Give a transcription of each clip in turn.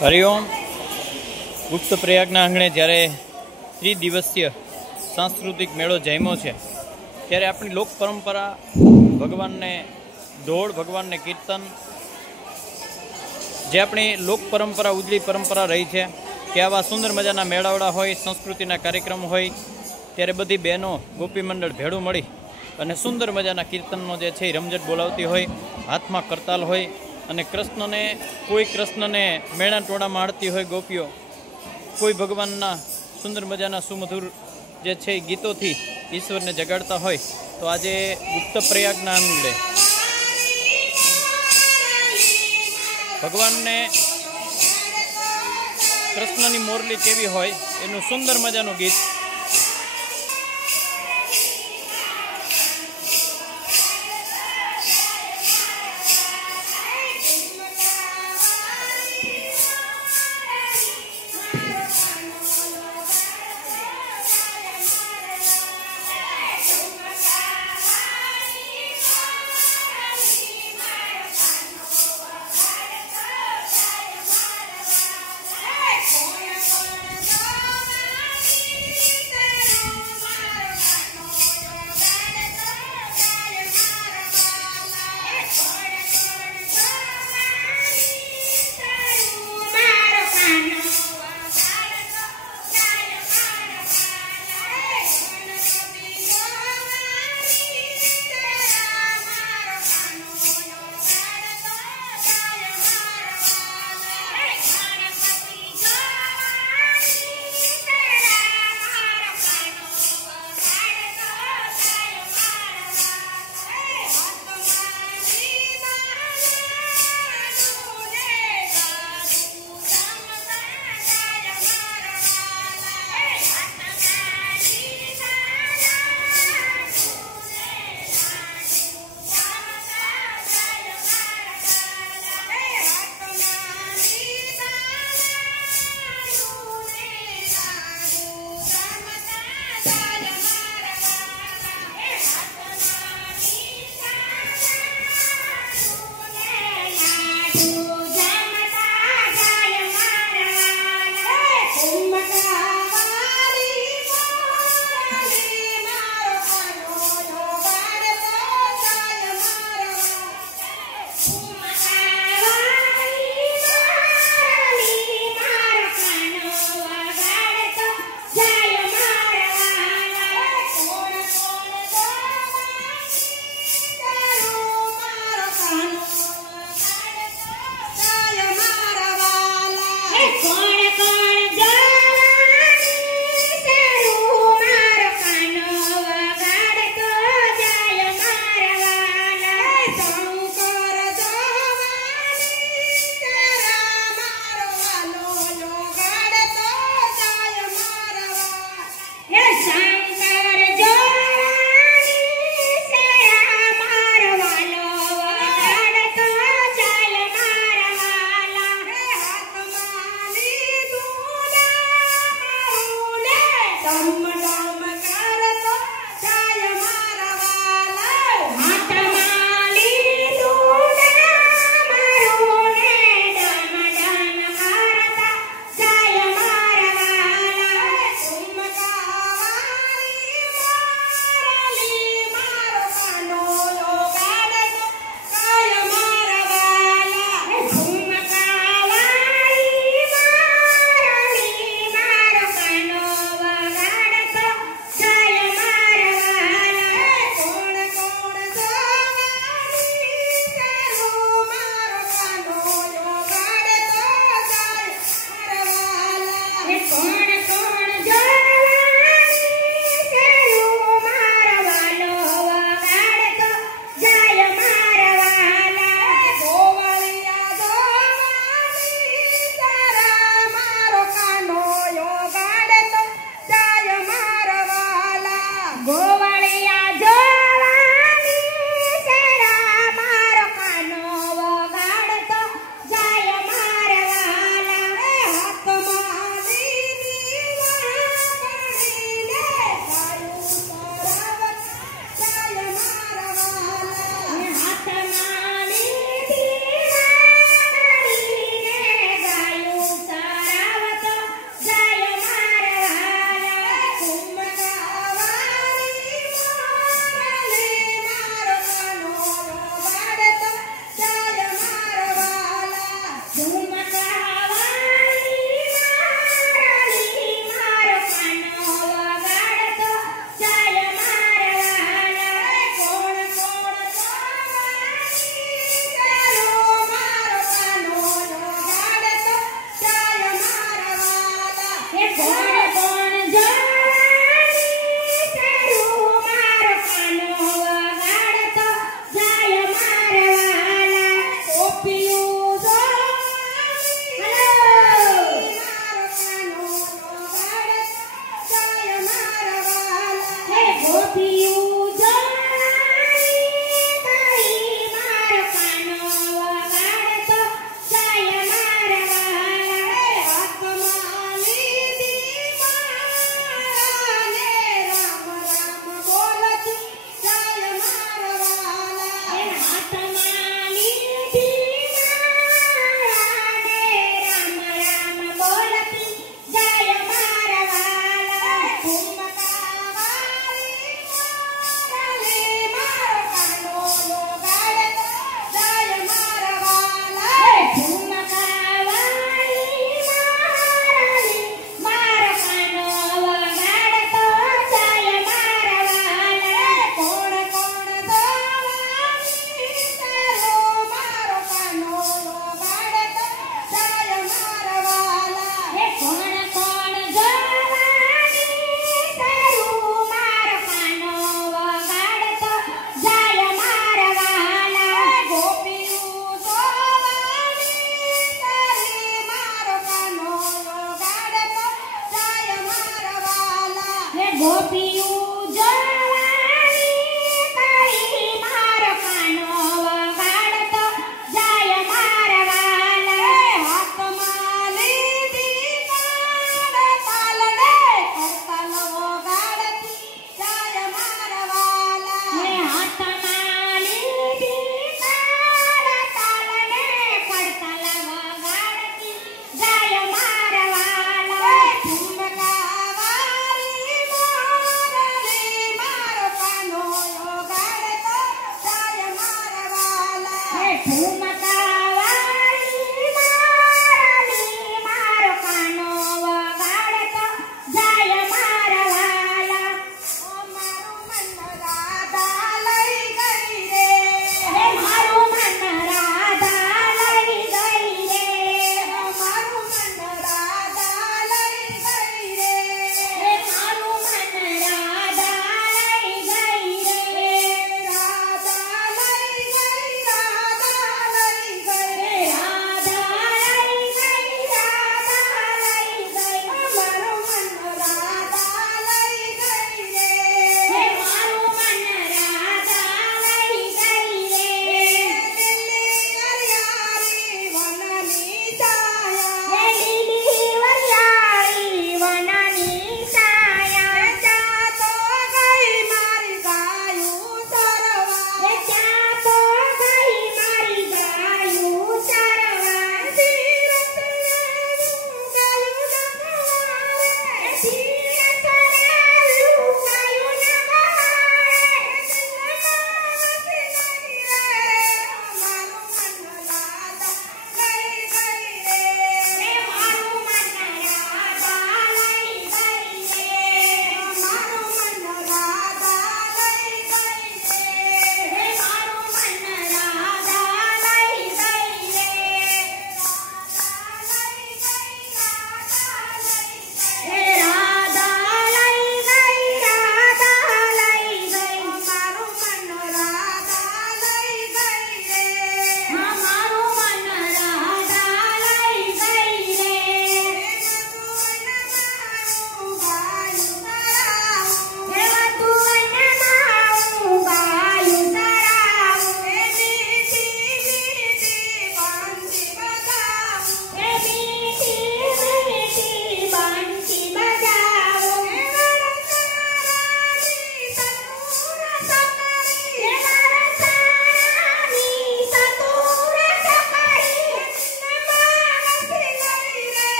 હરિઓમ. ગુપ્ત પ્રયાગના આંગણે જ્યારે ત્રિદિવસીય સાંસ્કૃતિક મેળો જામ્યો છે ત્યારે આપણી લોક પરંપરા ભગવાનને દોડ, ભગવાનને કીર્તન, જે આપણી લોક પરંપરા ઉજળી પરંપરા રહી છે કે આવા સુંદર મજાના મેળાવડા હોય, સંસ્કૃતિના કાર્યક્રમ હોય ત્યારે બધી બહેનો ગોપી મંડળ ભેળું મળી અને સુંદર મજાના કીર્તનનો જે છે એ રમઝટ બોલાવતી હોય, હાથમાં કરતાલ હોય અને કૃષ્ણને મેળા ટોળામાં આડતી હોય ગોપીઓ, કોઈ ભગવાનના સુંદર મજાના સુમધુર જે છે એ ગીતોથી ઈશ્વરને જગાડતા હોય. તો આજે ગુપ્ત પ્રયાગના આંગણે ભગવાનને કૃષ્ણની મોરલી કેવી હોય એનું સુંદર મજાનું ગીત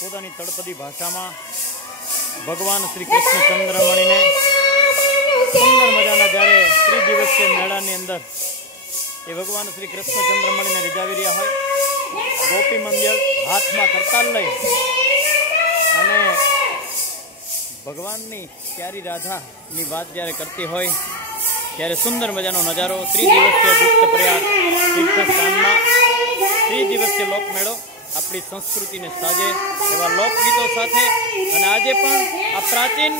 પોતાની તળપદી ભાષામાં ભગવાન શ્રી કૃષ્ણ ચંદ્રમણીને સુંદર મજાના જ્યારે ત્રિદિવસીય મેળાની અંદર એ ભગવાન શ્રી કૃષ્ણ ચંદ્રમણીને રીઝાવી રહ્યા હોય, ગોપી મંદિર હાથમાં કરતાલ લઈ અને ભગવાનની પ્યારી રાધાની વાત જ્યારે કરતી હોય ત્યારે સુંદર મજાનો નજારો ત્રિદિવસીય ગુપ્ત પ્રયાગ તીર્થસ્થાનમાં ત્રિદિવસીય લોકમેળો આપણી સંસ્કૃતિને સાજે એવા લોકગીતો સાથે અને આજે પણ આ પ્રાચીન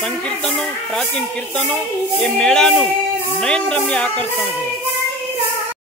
સંકીર્તનો, પ્રાચીન કીર્તનો એ મેળાનું નયનરમ્ય આકર્ષણ છે.